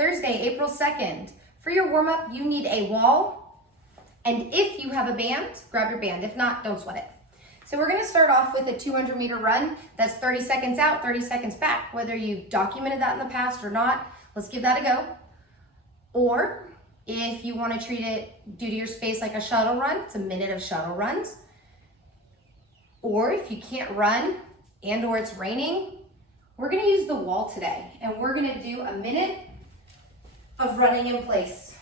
Thursday, April 2nd. For your warm-up, you need a wall, and if you have a band, grab your band. If not, don't sweat it. So we're gonna start off with a 200-meter run. That's 30 seconds out, 30 seconds back. Whether you've documented that in the past or not, let's give that a go. Or if you wanna treat it due to your space like a shuttle run, it's a minute of shuttle runs. Or if you can't run and or it's raining, we're gonna use the wall today, and we're gonna do a minute of running in place.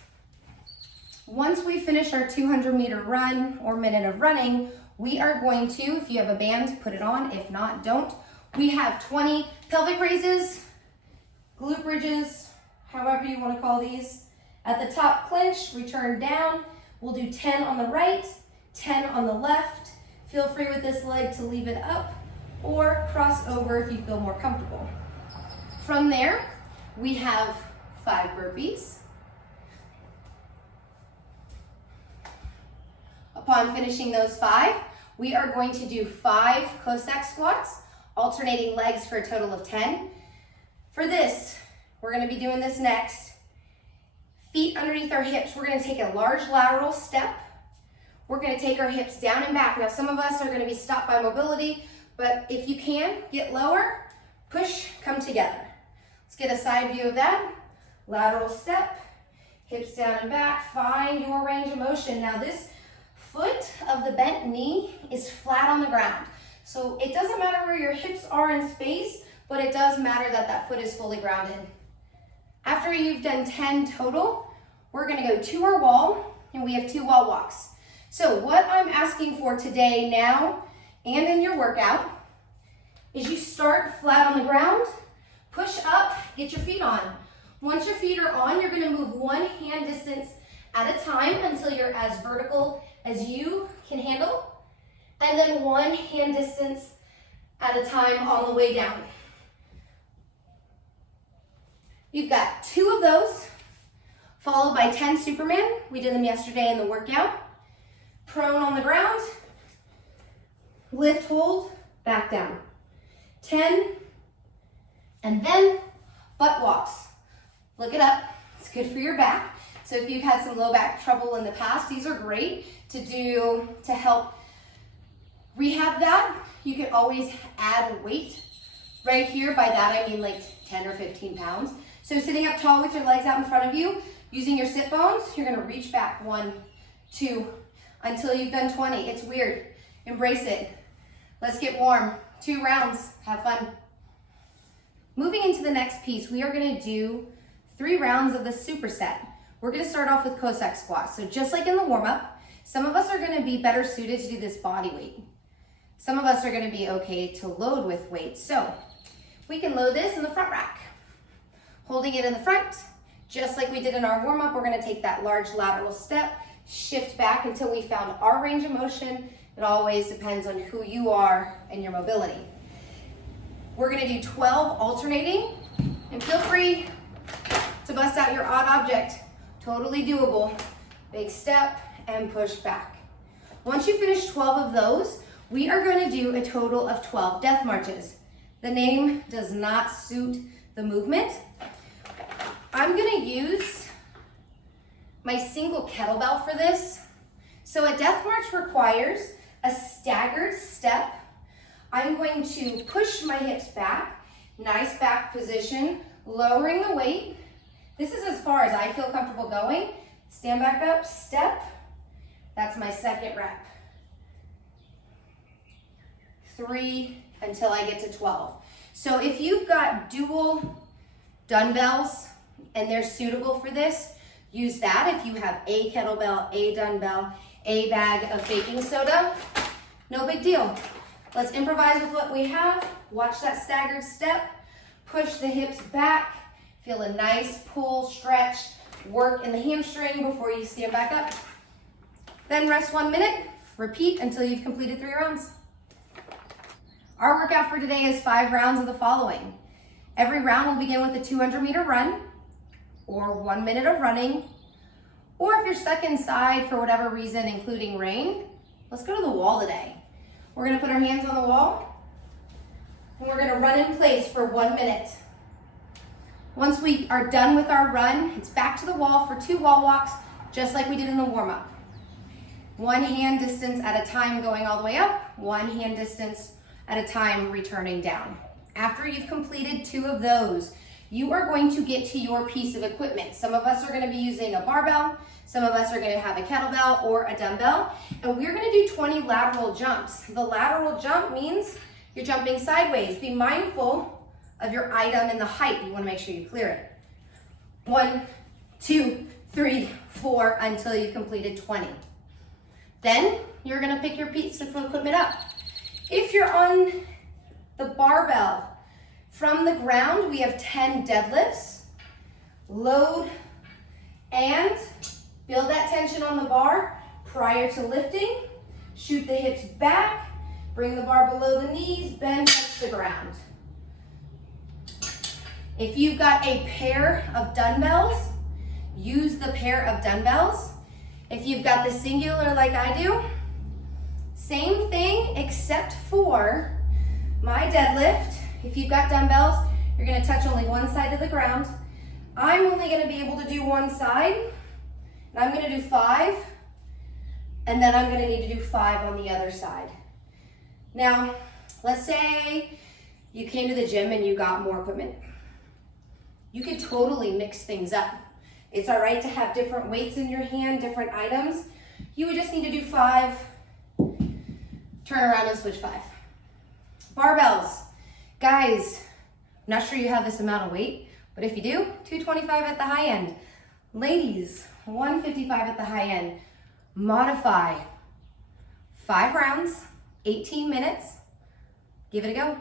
Once we finish our 200-meter run or minute of running, we are going to, if you have a band, put it on. If not, don't. We have 20 pelvic raises, glute bridges, however you want to call these. At the top, clinch, return down. We'll do 10 on the right, 10 on the left. Feel free with this leg to leave it up or cross over if you feel more comfortable. From there, we have 5 burpees. Upon finishing those 5, we are going to do 5 Cossack squats, alternating legs for a total of 10. For this, we're gonna be doing this next. Feet underneath our hips, we're gonna take a large lateral step. We're gonna take our hips down and back. Now, some of us are gonna be stopped by mobility, but if you can, get lower, push, come together. Let's get a side view of that. Lateral step, hips down and back, find your range of motion. Now this foot of the bent knee is flat on the ground. So it doesn't matter where your hips are in space, but it does matter that that foot is fully grounded. After you've done 10 total, we're gonna go to our wall, and we have 2 wall walks. So what I'm asking for today now and in your workout is you start flat on the ground, push up, get your feet on. Once your feet are on, you're gonna move 1 hand distance at a time until you're as vertical as you can handle, and then 1 hand distance at a time on the way down. You've got 2 of those, followed by 10 Superman. We did them yesterday in the workout. Prone on the ground, lift, hold, back down. 10, and then butt walks. Look it up, it's good for your back. So if you've had some low back trouble in the past, these are great to do to help rehab that. You could always add weight. Right here, by that I mean like 10 or 15 pounds. So sitting up tall with your legs out in front of you, using your sit bones, you're gonna reach back 1, 2, until you've done 20. It's weird, embrace it. Let's get warm, 2 rounds, have fun. Moving into the next piece, we are gonna do 3 rounds of the superset. We're gonna start off with Cossack squats. So just like in the warm-up, some of us are gonna be better suited to do this body weight. Some of us are gonna be okay to load with weight. So we can load this in the front rack. Holding it in the front, just like we did in our warm-up, we're gonna take that large lateral step, shift back until we found our range of motion. It always depends on who you are and your mobility. We're gonna do 12 alternating, and feel free to bust out your odd object. Totally doable. Big step and push back. Once you finish 12 of those, we are going to do a total of 12 death marches. The name does not suit the movement. I'm going to use my single kettlebell for this. So a death march requires a staggered step. I'm going to push my hips back, nice back position, lowering the weight. This is as far as I feel comfortable going. Stand back up, step. That's my second rep. 3 until I get to 12. So if you've got dual dumbbells and they're suitable for this, use that. If you have a kettlebell, a dumbbell, a bag of baking soda, no big deal. Let's improvise with what we have. Watch that staggered step. Push the hips back. Feel a nice pull, stretch, work in the hamstring before you stand back up. Then rest 1 minute. Repeat until you've completed 3 rounds. Our workout for today is 5 rounds of the following. Every round will begin with a 200-meter run or 1 minute of running. Or if you're stuck inside for whatever reason, including rain, let's go to the wall today. We're gonna put our hands on the wall and we're gonna run in place for 1 minute. Once we are done with our run, it's back to the wall for 2 wall walks, just like we did in the warm-up. 1 hand distance at a time going all the way up, 1 hand distance at a time returning down. After you've completed 2 of those, you are going to get to your piece of equipment. Some of us are going to be using a barbell, some of us are going to have a kettlebell or a dumbbell, and we're going to do 20 lateral jumps. The lateral jump means you're jumping sideways. Be mindful of your item and the height. You want to make sure you clear it. 1, 2, 3, 4 until you've completed 20. Then you're going to pick your piece of equipment up. If you're on the barbell, from the ground we have 10 deadlifts. Load and build that tension on the bar prior to lifting. Shoot the hips back, bring the bar below the knees, bend, touch the ground. If you've got a pair of dumbbells, use the pair of dumbbells. If you've got the singular like I do, same thing except for my deadlift. If you've got dumbbells, you're gonna touch only one side of the ground. I'm only gonna be able to do one side, and I'm gonna do 5, and then I'm gonna need to do 5 on the other side. Now, let's say you came to the gym and you got more equipment. You could totally mix things up. It's all right to have different weights in your hand, different items. You would just need to do 5, turn around and switch 5. Barbells. Guys, I'm not sure you have this amount of weight, but if you do, 225 at the high end. Ladies, 155 at the high end. Modify. 5 rounds, 18 minutes. Give it a go.